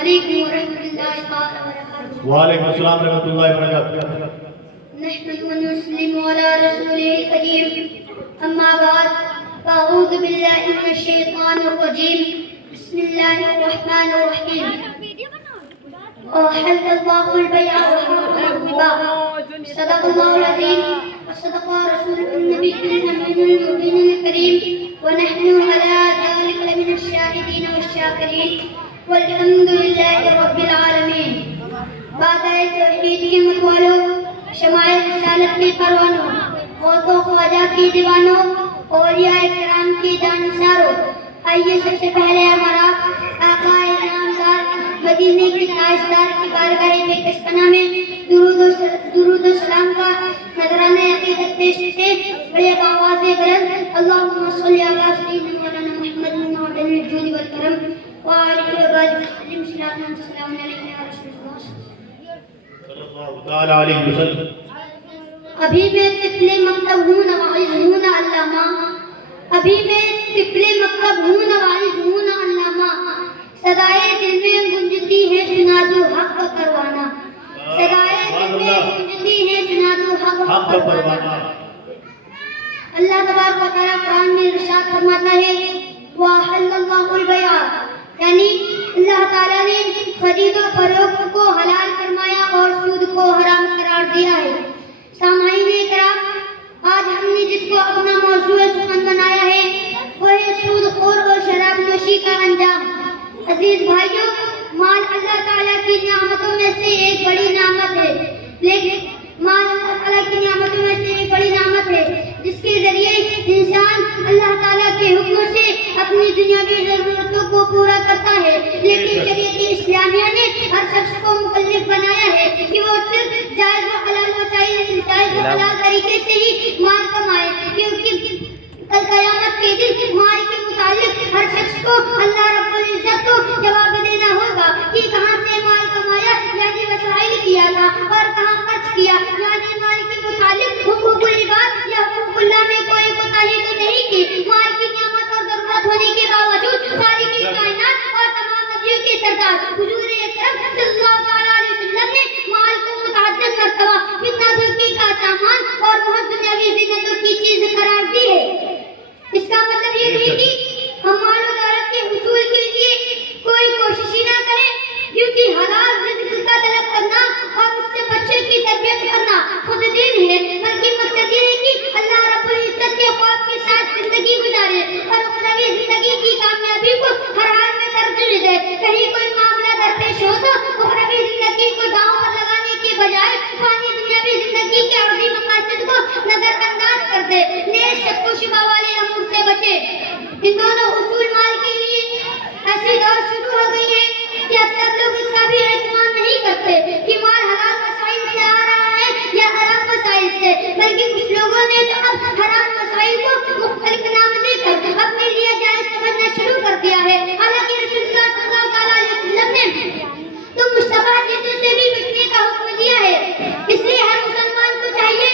عليكم ورحمة الله تعالى وبركاته. وعلیکم السلام ورحمۃ اللہ وبرکاتہ. نحمد ونسلم على رسوله الكريم أما بعد فأعوذ بالله من الشيطان الرجيم بسم الله الرحمن الرحيم. وأحل الله البيع وحرم الربا صدق الله العظيم وصدق رسوله النبي الأمين المبين الكريم ونحن على ذلك من الشاهدين والشاكرين والحمد لله رب العالمين. بعد توحید کے متوالوں، شمائل رسالت کے پروانوں، غوث و خواجہ کی دیوانوں، اولیاء کرام کی جانثاروں، آئیے سب سے پہلے ہمارا آقا انعامدار مدینے کی تاجدار کی بارگاہ بےکشکنا میں درود و سلام کا نذرانہ عقیدت پیش کرتے بڑے آواز بلند اللہم صلی علی سیدنا مولانا محمد معدن الجود والکرم وآلہ وآلہ وسلم صلاۃ و سلام علیہ یا رسول اللہ صلی اللہ تعالی علیہ وسلم. ابھی میں طفل مکتب ہوں نواعظ ہوں نہ علامہ، ابھی میں طفل مکتب ہوں نواعظ ہوں نہ علامہ، صدائے دل میں گونجتی ہے سنا دو حق کا پروانہ، صدائے دل میں گونجتی ہے سنا دو حق کا پروانہ. اللہ تبارک و تعالیٰ قرآن میں ارشاد فرماتا ہے وَأَحَلَّ اللَّهُ الْبَيْعَ، یعنی اللہ تعالیٰ نے خرید و فروخت کو حلال فرمایا اور سود کو حرام قرار دیا ہے. سامعین کرام، آج ہم نے جس کو اپنا موضوع سخن بنایا ہے وہ ہے سود خور اور شراب نوشی کا انجام. عزیز بھائیوں، مال اللہ تعالیٰ کی نعمتوں میں سے ایک بڑی نعمت ہے، لیکن مال اللہ تعالیٰ کی نعمتوں میں سے ایک بڑی نعمت ہے جس کے ذریعے انسان اللہ تعالیٰ کے حکم سے اپنی دنیاوی ضرورتوں کو پورا کرتا ہے. لیکن شریعت اسلامیہ نے ہر شخص کو مکلف بنایا ہے کہ وہ صرف جائز و حلال وسائل، جائز و حلال طریقے سے ہی مال کمائے، کیونکہ کل قیامت کے دن مال کے متعلق ہر شخص کو اللہ رب العزت کو جواب دینا ہوگا کہ کہاں سے مال کمایا یعنی وسائل کیا تھا اور کہاں خرچ کیا یعنی مال کے متعلق حقوق العباد یا حقوق اللہ میں کوئی کوتاہی تو نہیں کی. مال کی نعمت اور ضرورت ہونے کے باوجود خالق کائنات اور تمام نبیوں کے سردار حضور اکرم صلی اللہ علیہ وسلم نے مال کو متعدد مرتبہ فتنہ دھوکے کا سامان اور بہت دنیاوی زینتوں کی چیز قرار دی ہے. اس کا مطلب یہ نہیں کہ ہم مال و دولت کے حصول کے لیے کوئی کوشش ہی نہ کریں، کیونکہ حلال رزق کا طلب کرنا اور اس سے بچے کی تربیت کرنا خود دین ہے، بلکہ مقصد یہ ہے کہ اللہ رب العزت کے خوف کے ساتھ زندگی گزارے اور اخروی زندگی کی کامیابی کو ہر حال میں ترجیح دے. کہیں کوئی معاملہ درپیش ہو تو اخروی زندگی کو داؤں پر لگانے کے بجائے فانی دنیاوی زندگی کے عرضی مقاصد کو نظر انداز کر دے. نیز شک و شبہ والے امور سے بچے. ان دونوں اصول مال کے لیے ایسی دور شروع ہو گئی ہے کہ اکثر لوگ اس کا بھی اہتمام نہیں کرتے کہ مال حلال وسائل سے آ رہا ہے یا حرام وسائل سے، بلکہ کچھ لوگوں نے تو اب حرام وسائل کو مختلف نام دے کر اپنے لیے جائز سمجھنا شروع کر دیا ہے. حالانکہ رسول اللہ صلی اللہ علیہ وسلم نے تو مشتبہ چیزوں سے بھی بچنے کا حکم دیا ہے. اس لیے ہر مسلمان کو چاہیے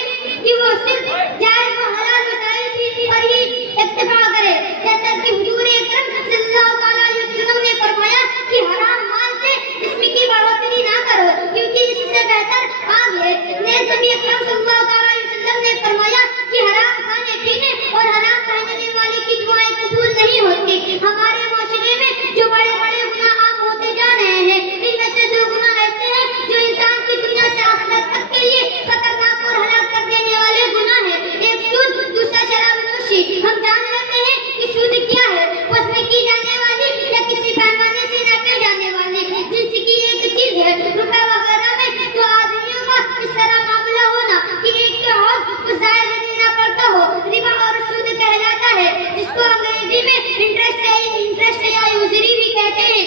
کہ وہ صرف جائز و حلال وسائل پر ہی اکتفا کرے، جیسا کہ حضور اکرم صلی اللہ علیہ وسلم نے فرمایا کہ حرام مال سے جسم کی بڑھوتری نہ کرو کیونکہ اس سے بہتر آگ ہے. نیز نبی اکرم صلی اللہ علیہ وسلم نے فرمایا کہ حرام کھانے پینے اور حرام پہننے والے کی دعائیں قبول نہیں ہوتی. ہمارے معاشرے میں جو بڑے بڑے گناہ عام ہوتے جا رہے ہیں، ان میں سے دو گناہ ایسے ہیں جو انسان کی دنیا سے آخرت تک کے لیے خطرناک اور ہلاک کر دینے والے گناہ ہیں. ایک سود، دوسرا شراب نوشی. ہم جان لیتے ہیں کہ سود کیا ہے، وزن کی جانے والی یا کسی پیمانے سے ناپے جانے والی جنس کی ایک چیز ہے. روپے وغیرہ میں تو آدمیوں کا اس طرح معاملہ ہونا کہ ایک کے حوض کو ضائع دینا پڑتا ہو ربا اور سود کہلاتا ہے، جس کو انگریزی میں انٹرسٹ یا یوزری بھی کہتے ہیں.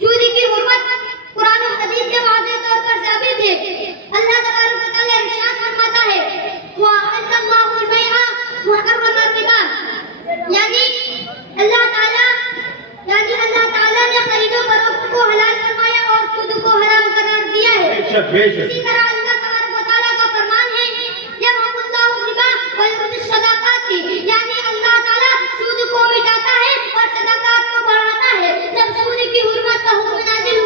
سود کی حرمت قرآن و حدیث سے واضح طور پر ثابت ہے. اللہ تبارک و تعالیٰ ارشاد فرماتا ہے وَأَحَلَّ اللَّهُ الْبَيْعَ وَحَرَّمَ الرِّبَا، یعنی اللہ تعالیٰ نے خرید و فروخت کو حلال فرمایا اور سود کو حرام قرار دیا ہے. اسی طرح اللہ تبارک و تعالیٰ کا فرمان ہے يَمْحَقُ اللَّهُ الرِّبَا وَيُرْبِي الصَّدَقَاتِ، یعنی اللہ تعالیٰ سود کو مٹاتا ہے اور صدقات کو بڑھاتا ہے. جب سود کی حرمت کا حکم نازل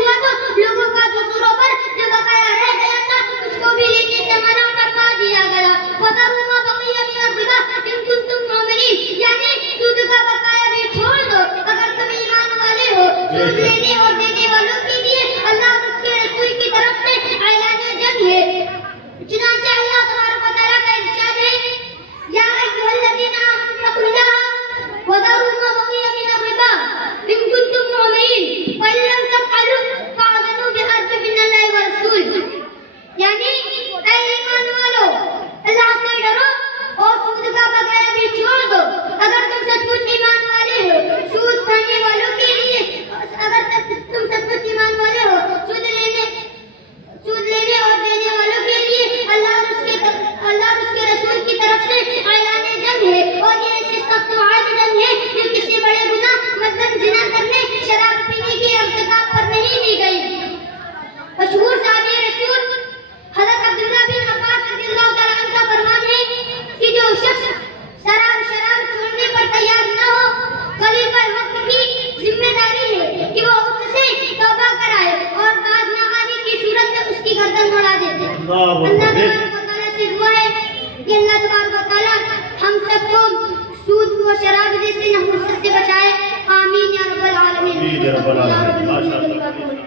لینے اور دینے والوں کے لیے اللہ اور اس کے رسول کی طرف سے اعلان جنگ ہے۔ چنانچہ اللہ تبارک و تعالیٰ کا ارشاد ہے یا ایھا الذین آمنوا اتقوا اللہ وذروا ما بقی من الربا ان کنتم مؤمنین فإن لم تفعلوا فأذنوا بحرب من اللہ ورسولہ، یعنی اے ایمان والو اللہ سے ڈرو اور سود کا بقایا بھی چھوڑ دو اگر تم سچ مچ ایمان والے ہو۔ سود کھانے والوں کے لیے اگر تم سچ مچ ایمان والے ہو، سود لینے اور دینے والوں کے لیے اللہ اور اس کے رسول کی طرف سے اعلان جنگ ہے، اور یہ ایسی سخت و عاد جنگ ہے جو کسی بڑے گناہ مثلاً زنا کرنے، شراب پینے کے ارتکاب پر نہیں دی گئی۔ مشہور صحابی رسول حضرت عبداللہ بن عباس رضی اللہ تعالیٰ عنہ کا فرمان ہے کہ جو شخص شراب چھوڑنے پر تیار نہ ہو، خلیفہ وقت کی ذمہ داری ہے کہ وہ اس سے توبہ کرائے اور باز نہ آنے کی صورت میں اس کی گردن اڑا دیتے۔ اللہ تبارک و تعالیٰ سے دعا ہے کہ اللہ تبارک و تعالیٰ ہم سب کو سود و شراب جیسے نحوست سے بچائے، آمین یا رب العالمین۔ ماشاء اللہ۔